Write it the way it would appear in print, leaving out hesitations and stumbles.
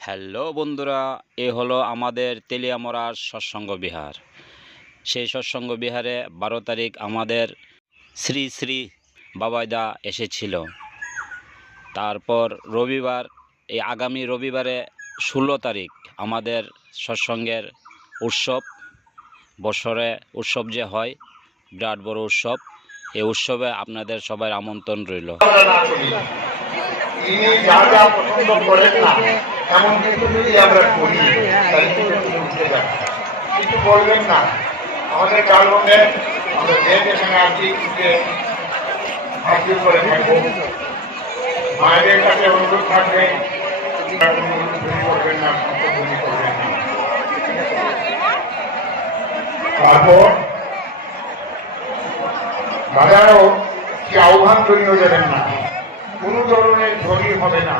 Hello বন্ধুরা, এ হলো আমাদের তেলিয়ামরার সৎসঙ্গ বিহার। সেই সৎসঙ্গ বিহারে 12 তারিখ আমাদের শ্রী শ্রী বাবাইদা এসেছিল। তারপর রবিবার, এই আগামী রবিবারে 16 তারিখ আমাদের সৎসঙ্গের উৎসব, বছরে উৎসব যে হয়, বিরাট বড় উৎসব। এই উৎসবে আপনাদের সবাই আমন্ত্রণ রইল। তিনি যা যা পছন্দ করেন না এমন কিছু যদি আমরা করি তাহলে উঠতে যান, কিছু বলবেন না। আমাদের কারণে আমরা যে সঙ্গে আছি হাসিল করে থাকবো। মায়েদের কাছে অনুরোধ থাকবে, করবেন না, করবেন না। তারপর বাজারও কি আহ্বান তৈরি হয়ে যাবেন না, কোনো ধরনের ধ্বনি হবে না।